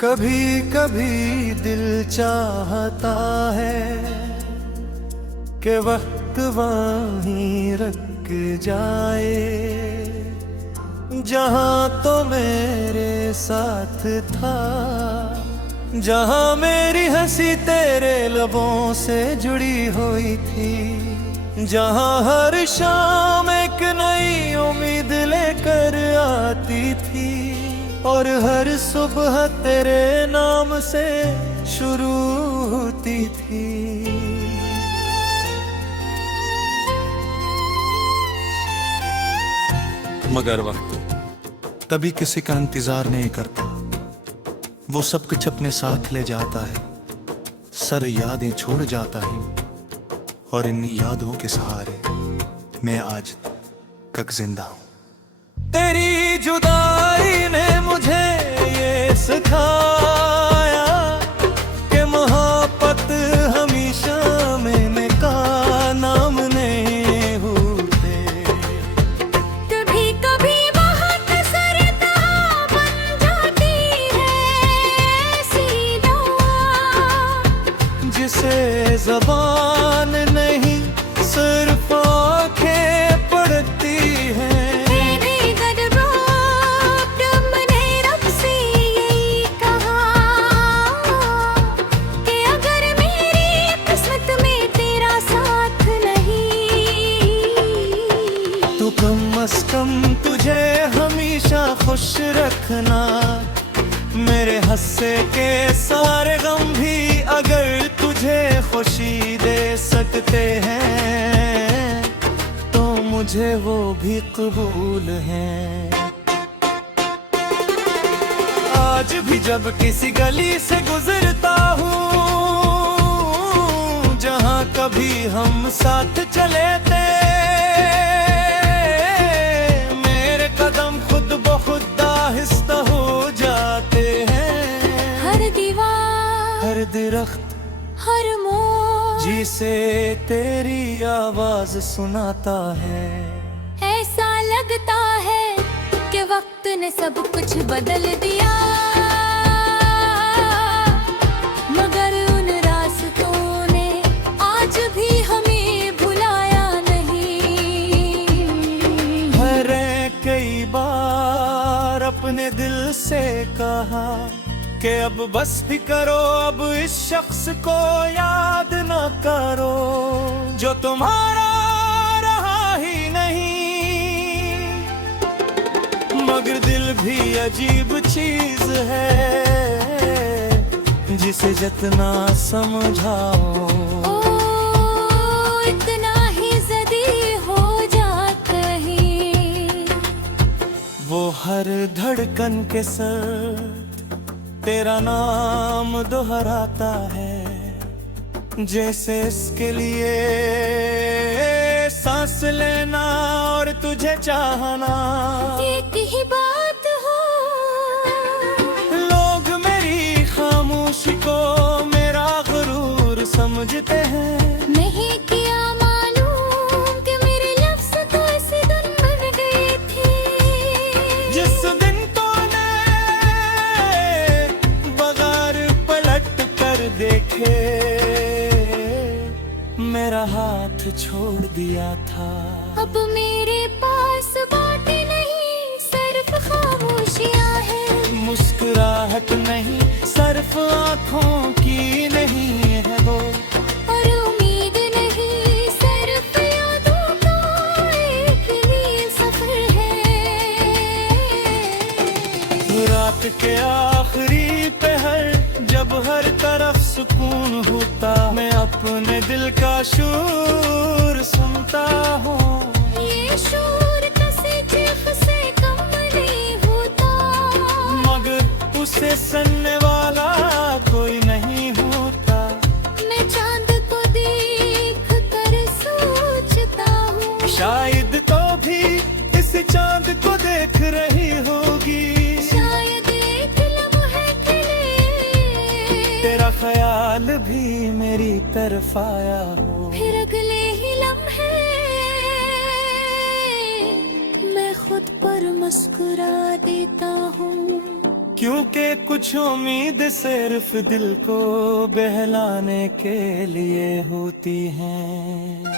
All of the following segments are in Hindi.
कभी कभी दिल चाहता है कि वक्त वहीं रुक जाए, जहां तो मेरे साथ था, जहां मेरी हंसी तेरे लबों से जुड़ी हुई थी, जहां हर शाम एक नई उम्मीद लेकर आती थी और हर सुबह तेरे नाम से शुरू होती थी। मगर वक्त कभी किसी का इंतजार नहीं करता, वो सब कुछ अपने साथ ले जाता है, सर यादें छोड़ जाता है और इन यादों के सहारे मैं आज तक जिंदा हूं। तेरी जुदाई ने मुझे ये सिखाया कि मोहब्बत हमेशा मैंने का नाम नहीं होते। कभी कभी बहुत सरता बन जाती है ऐसी दुआ, जिसे ज़बान नहीं सिर्फ आंखें पढ़ती हैं। कम से कम तुझे हमेशा खुश रखना, मेरे हंसे के सारे गम भी अगर तुझे खुशी दे सकते हैं तो मुझे वो भी कबूल है। आज भी जब किसी गली से गुजरता हूँ जहाँ कभी हम साथ चले थे, हर दरख्त हर मोड़ जी से तेरी आवाज सुनाता है। ऐसा लगता है कि वक्त ने सब कुछ बदल दिया, मगर उन रास्तों ने आज भी हमें भुलाया नहीं। मैंने कई बार अपने दिल से कहा कि अब बस भी करो, अब इस शख्स को याद ना करो जो तुम्हारा रहा ही नहीं। मगर दिल भी अजीब चीज है, जिसे जितना समझाओ इतना ही ज़दी हो जाता है। वो हर धड़कन के साथ तेरा नाम दोहराता है, जैसे इसके लिए सांस लेना और तुझे चाहना एक ही बात हो। लोग मेरी खामोशी को मेरा गुरूर समझते हैं, नहीं किया मालूम कि मेरे लफ्ज़ तो ऐसे दिन बन गए थे। जिस दिन देखे मेरा हाथ छोड़ दिया था। अब मेरे पास बातें नहीं सिर्फ खामोशियां हैं, मुस्कुराहट नहीं सिर्फ आँखों की नहीं है वो, और उम्मीद नहीं सिर्फ यादों का एक नील सफर है। रात के आखिरी पहर जब हर तरफ सुकून होता, मैं अपने दिल का शोर सुनता हूँ। ये शोर किसी चीख से कम नहीं होता, मगर उसे सुनने वाला कोई नहीं होता। मैं चांद को देख कर सोचता हूँ, शायद तो भी इस चांद को देख रही होगी, शायद एक लम्हे के लिए तेरा ख्याल भी मेरी तरफ आया हो। फिर अगले ही लम्हे मैं खुद पर मुस्कुरा देता हूँ क्योंकि कुछ उम्मीद सिर्फ दिल को बहलाने के लिए होती हैं।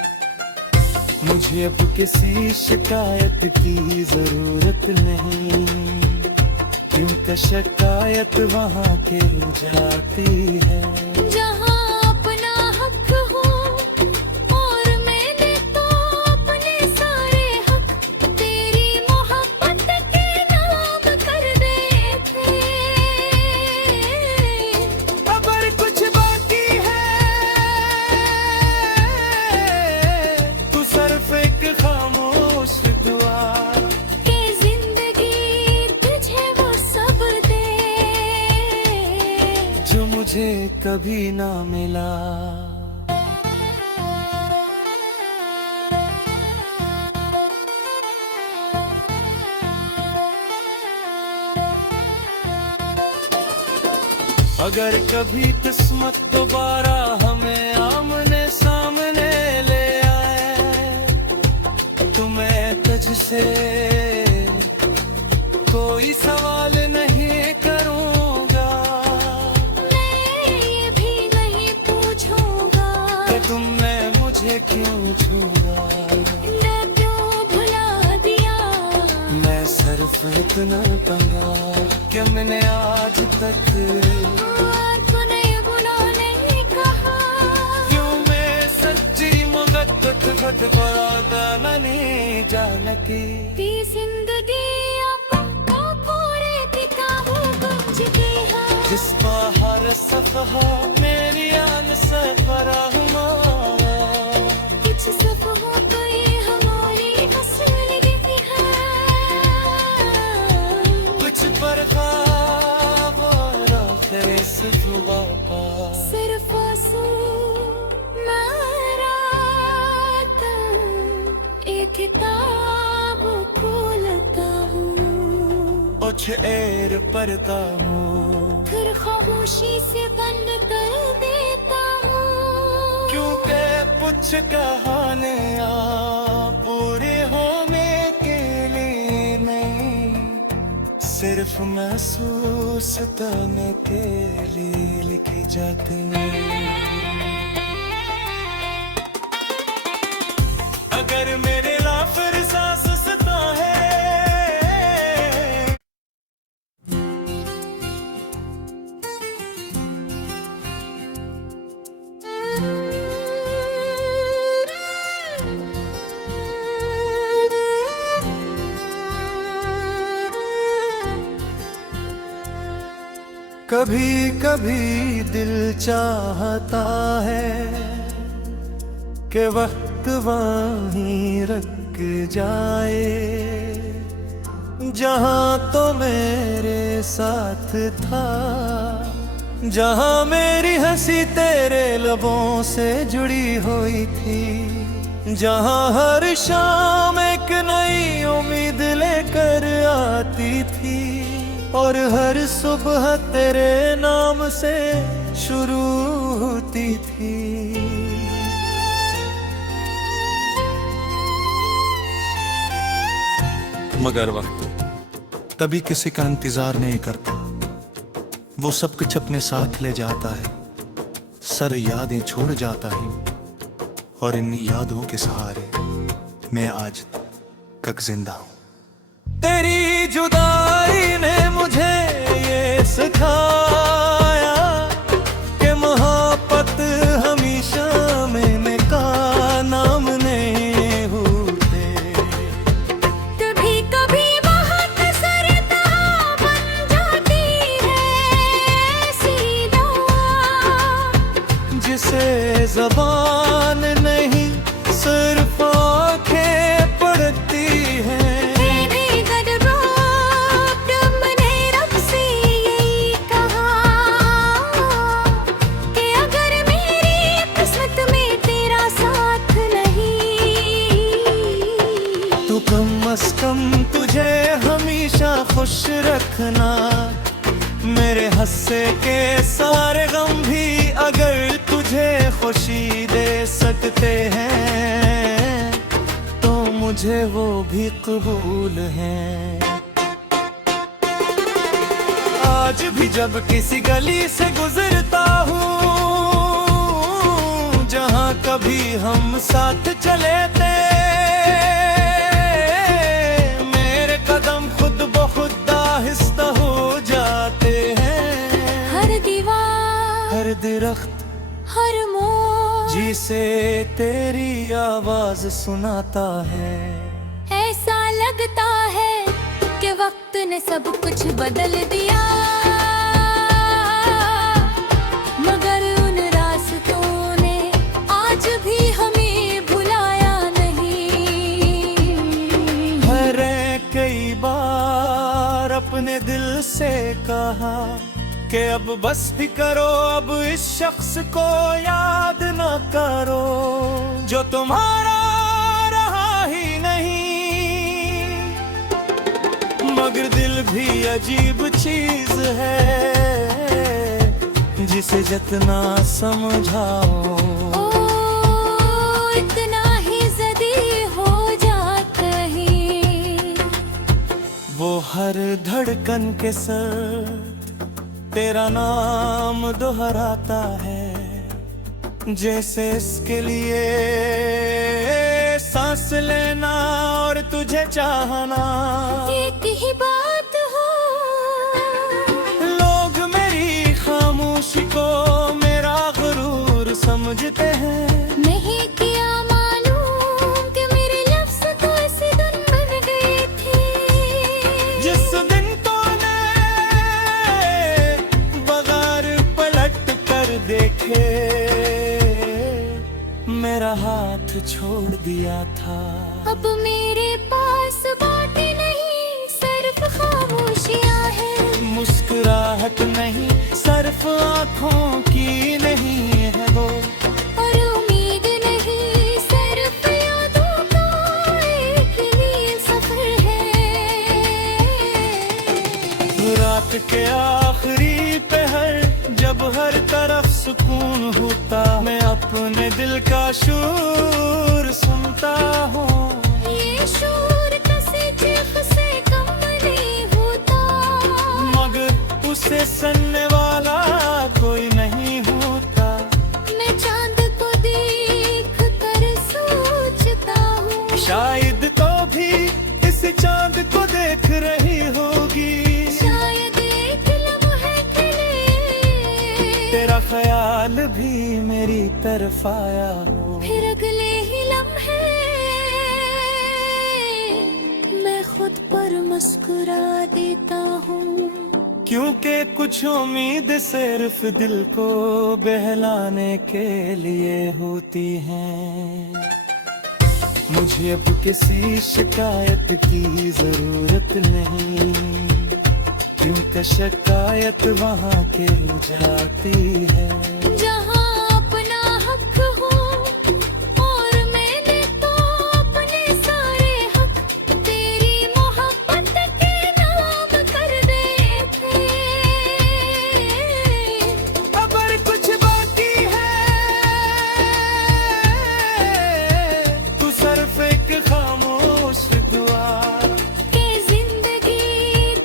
मुझे अब किसी शिकायत की जरूरत नहीं, क्योंकि शिकायत वहाँ के जाती है जहाँ अपना हक हो, और मैंने तो अपने सारे हक तेरी मोहब्बत के नाम कर दिए थे। अगर कुछ बाकी है तो सिर्फ एक खामोश दुआ कि जिंदगी तुझे वो सब्र दे जो मुझे कभी ना मिला। अगर कभी किस्मत दोबारा हमें आमने सामने ले आए तो मैं तुझसे कोई सवाल नहीं करूंगा। मैं ये भी नहीं पूछूंगा कि तुमने मुझे क्यों छूगा। मैं क्यों भुला दिया। मैं सिर्फ इतना कहूंगा कि मैंने आज तक और तूने ये बुलाने कहा। क्यों मैं सच्ची मोहब्बत घट पड़ा नहीं जानकी। ती जिंदगी आपको पूरे किताबों गंज की है। जिस हर सफहा मेरी आन से भरा हुआ कुछ सफ़हों पे हमारी हंसने देती है। कुछ पर ख्वाब और तेरे से जुबा सिर्फ आंसू मेरा एक किताब खोलता हूँ, कुछ एर पढ़ता हूँ फिर खामोशी से बंद कर देता हूँ। क्योंकि कुछ कहानियाँ पूरी होने के लिए नहीं, सिर्फ महसूस करने के लिए लिखी जाती हैं। अगर मेरे लाफर सांस सता है कभी कभी दिल चाहता है कि वक्त वहीं रुक जाए जहाँ तो मेरे साथ था, जहाँ मेरी हंसी तेरे लबों से जुड़ी हुई थी, जहाँ हर शाम एक नई उम्मीद लेकर आती थी और हर सुबह तेरे नाम से शुरू होती थी। मगर वक्त कभी किसी का इंतजार नहीं करता, वो सब कुछ अपने साथ ले जाता है, सर यादें छोड़ जाता है और इन यादों के सहारे मैं आज तक जिंदा हूँ। तेरी जुदाई ने मुझे ये सिखाया कि मोहब्बत हमेशा मैंने का नाम नहीं होते। कभी कभी बहुत सरता बन जाती है सीधा, जिसे ज़बान नहीं सिर्फ आंखें पढ़ती हैं। कम तुझे हमेशा खुश रखना, मेरे हंसे के सारे गम भी अगर तुझे खुशी दे सकते हैं तो मुझे वो भी कबूल हैं। आज भी जब किसी गली से गुजरता हूँ जहाँ कभी हम साथ चले थे, मेरे कदम खुद ब खुद आहिस्ता हो जाते हैं। हर दीवार, हर दरख्त, हर मोड़ जिसे तेरी आवाज सुनाता है। ऐसा लगता है कि वक्त ने सब कुछ बदल दिया, मगर उन रास्तों ने आज भी हमें भुलाया नहीं। हरे कई बार अपने दिल से कहा कि अब बस भी करो, अब इस शख्स को याद न करो जो तुम्हारा रहा ही नहीं। मगर दिल भी अजीब चीज है, जिसे जितना समझाओ ओ इतना ही ज़दी हो जाता है। वो हर धड़कन के साथ तेरा नाम दोहराता है, जैसे इसके लिए सांस लेना और तुझे चाहना एक ही बात हो। लोग मेरी खामोशी को मेरा गुरूर समझते हैं। नहीं किया मालूम कि मेरे लफ्ज़ तो ऐसे धुन बन गए थे। जिस दिन तूने बगैर पलट कर देखे मेरा हाथ छोड़ दिया था। अब मेरे पास बातें नहीं, सिर्फ खामोशियां हैं। मुस्कुराहट नहीं, सिर्फ आँखों की नहीं है वो। और उम्मीद नहीं, सिर्फ यादों का एक नील सफर है। रात के आखिरी पहर जब हर तरफ सुकून होता, मैं अपने दिल का शोर सुनता हूँ। ये शोर किसी चीख से कम नहीं होता, मगर उसे सुनने वाला कोई नहीं होता। मैं चांद को देख कर सोचता हूँ, शायद तो भी इस चांद को देख रही होगी। शायद एक लम्हे के लिए तेरा ख्याल भी मेरी तरफ आया हो। फिर अगले ही लम्हे मैं खुद पर मुस्कुरा देता हूँ। क्योंकि कुछ उम्मीद सिर्फ दिल को बहलाने के लिए होती हैं। मुझे अब किसी शिकायत की जरूरत नहीं, क्योंकि शिकायत वहाँ के जाती है जहाँ अपना हक हो, और मैंने तो अपने सारे हक तेरी मोहब्बत के नाम कर दिए थे। अगर कुछ बाकी है तो सिर्फ एक खामोश दुआ कि जिंदगी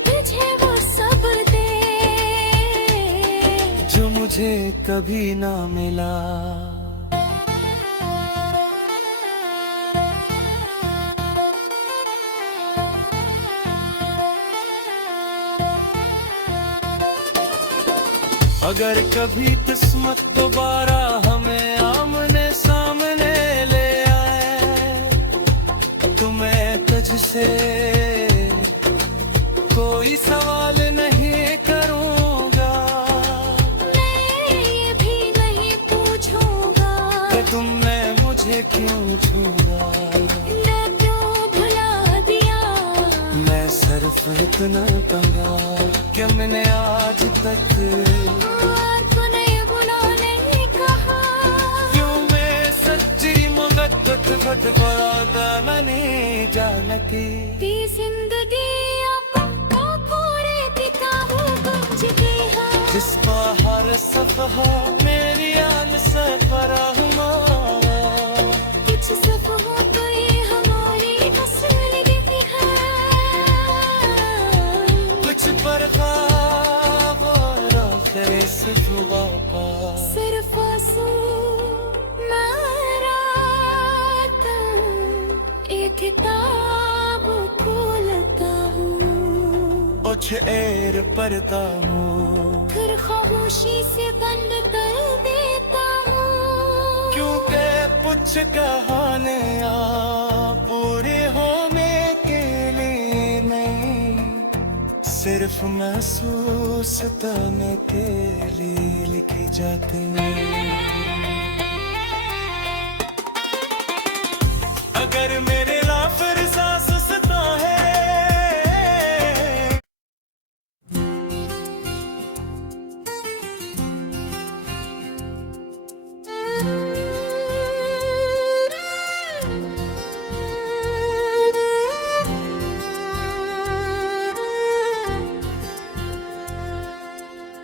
तुझे वो सब दे जो मुझे कभी ना मिला। अगर कभी किस्मत दोबारा हमें आमने सामने ले आए, तो मैं तुझसे कोई सवाल नहीं करूँगा। मैं ये भी नहीं पूछूंगा कि तुमने मुझे क्यों छूगा। मैं क्यों भुला दिया। मैं सिर्फ इतना कहूँगा कि मैंने आज तक आपको नहीं बुलाने कहा। क्यों मैं सच्ची मोहब्बत खुद बरादा नहीं जानती। ती जिंदगी आपको पूरे किताबों गुंज गया। जिस हर सफहा मेरी आन से भरा हुआ, कुछ सफहों पे हमारी असली है। कुछ पर ख्वाब सिर्फ वापस सिर्फ आंसू महराता एक किताब खोलता हूँ कुछ एर पढ़ता हूँ फिर खामोशी से बंद कर देता हूँ क्योंकि कुछ कहानी पूरी होने के लिए नहीं सिर्फ महसूस करने के लिए लिखी जाती हैं। अगर मेरे लाफिर सांसता है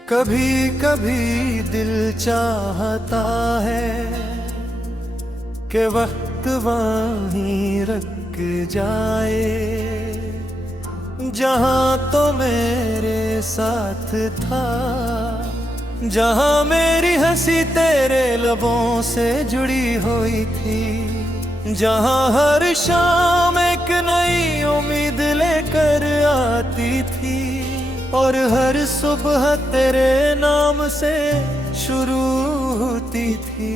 कभी कभी दिल चाहता है कि वक्त वहीं रुक जाए जहां तो मेरे साथ था जहां मेरी हंसी तेरे लबों से जुड़ी हुई थी जहां हर शाम एक नई उम्मीद लेकर आती थी और हर सुबह तेरे नाम से शुरू होती थी।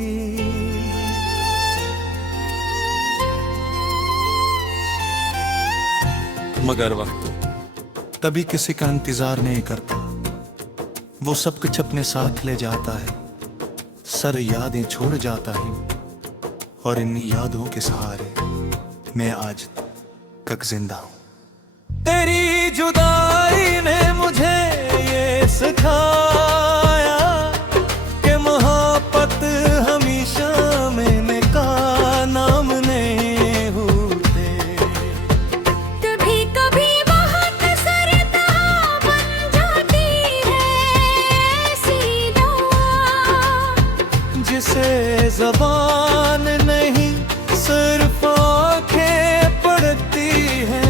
मगर वक्त कभी किसी का इंतजार नहीं करता वो सब कुछ अपने साथ ले जाता है सर यादें छोड़ जाता है और इन यादों के सहारे मैं आज तक जिंदा हूं। तेरी जुदाई ने मुझे ये सिखाया कि मोहब्बत हमेशा मैंने का नाम नहीं होते कभी कभी बहुत सरता बन जाती है सीधा जिसे जबान नहीं सिर्फ आंखें पढ़ती हैं।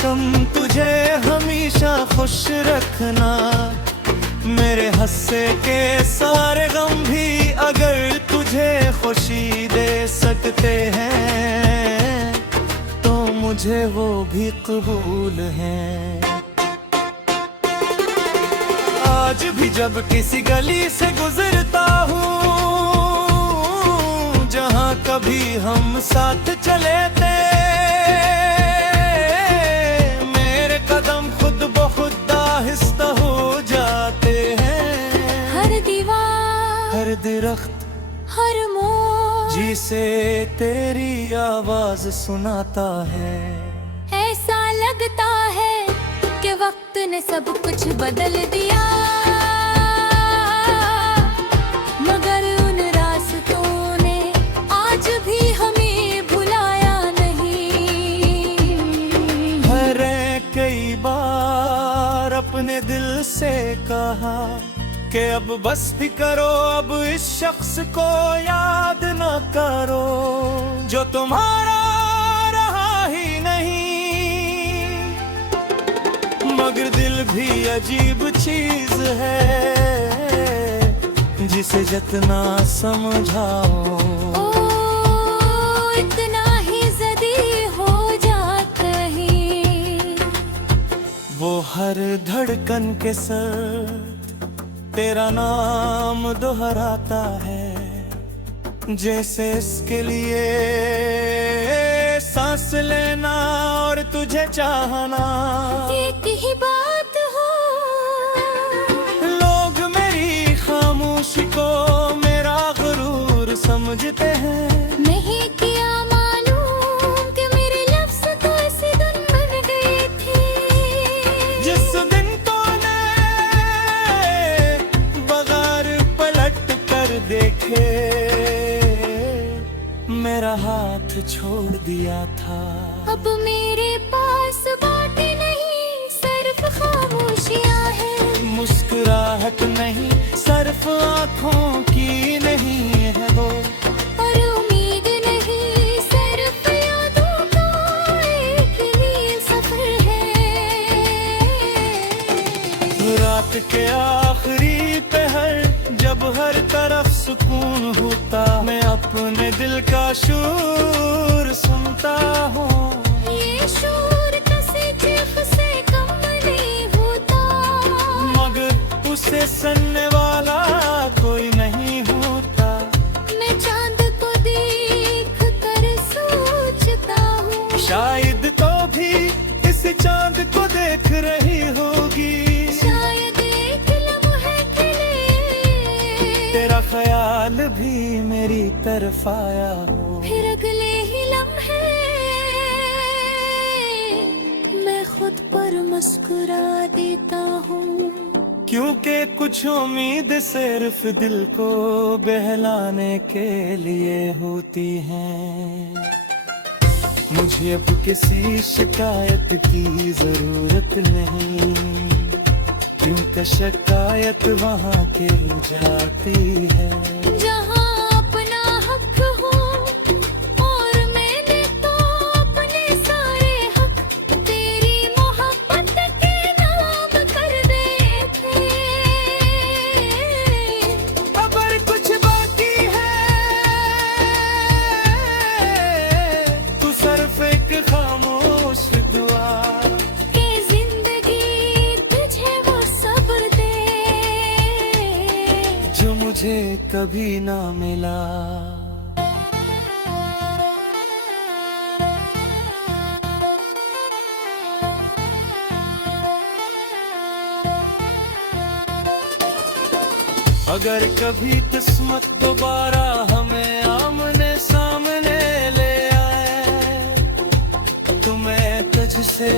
कम तुझे हमेशा खुश रखना मेरे हंसे के सारे गम भी अगर तुझे खुशी दे सकते हैं तो मुझे वो भी कबूल है। आज भी जब किसी गली से गुजरता हूँ जहाँ कभी हम साथ चले थे कदम खुद बहुत आहिस्ता हो जाते हैं हर दीवार हर दरख्त हर मोड़ जिसे तेरी आवाज सुनाता है ऐसा लगता है कि वक्त ने सब कुछ बदल दिया मगर उन रास्तों ने आज भी हमें भुलाया नहीं। कई बार अपने दिल से कहा कि अब बस भी करो अब इस शख्स को याद न करो जो तुम्हारा रहा ही नहीं मगर दिल भी अजीब चीज है जिसे जितना समझाओ वो हर धड़कन के सर तेरा नाम दोहराता है जैसे इसके लिए सांस लेना और तुझे चाहना एक ही बात हो लोग मेरी खामोशी को मेरा गुरूर समझते हैं नहीं किया मालूम कि मेरे लफ्ज़ तो ऐसे धुन बन गए थे जिस दिन तूने बगैर पलट कर देखे मेरा हाथ छोड़ दिया था अब मेरे पास बातें नहीं सिर्फ खामोशियां हैं मुस्कुराहट नहीं सिर्फ रात के आखिरी पहर जब हर तरफ सुकून होता, मैं अपने दिल का शोर सुनता हूँ। ये शोर किसी चीख से कम नहीं होता, मगर उसे सुनने वाला कोई नहीं होता। मैं चांद को देख कर सोचता हूँ, शायद तो भी इस चांद को देख रही होगी। शायद एक लम्हे के लिए तेरा ख्याल भी मेरी तरफ आया हो। फिर अगले ही लम्हे मैं खुद पर मुस्कुरा देता हूँ। क्योंकि कुछ उम्मीद सिर्फ दिल को बहलाने के लिए होती हैं। मुझे अब किसी शिकायत की जरूरत नहीं, क्योंकि शिकायत वहाँ के जाती है जहाँ अपना हक हो, और मैंने तो अपने सारे हक तेरी मोहब्बत के नाम कर दिए थे। अगर कुछ बाकी है तो सिर्फ एक खामोश दुआ कि जिंदगी तुझे वो सब्र दे जो मुझे कभी ना मिला। अगर कभी किस्मत दोबारा हमें आमने सामने ले आए, तो मैं तुझसे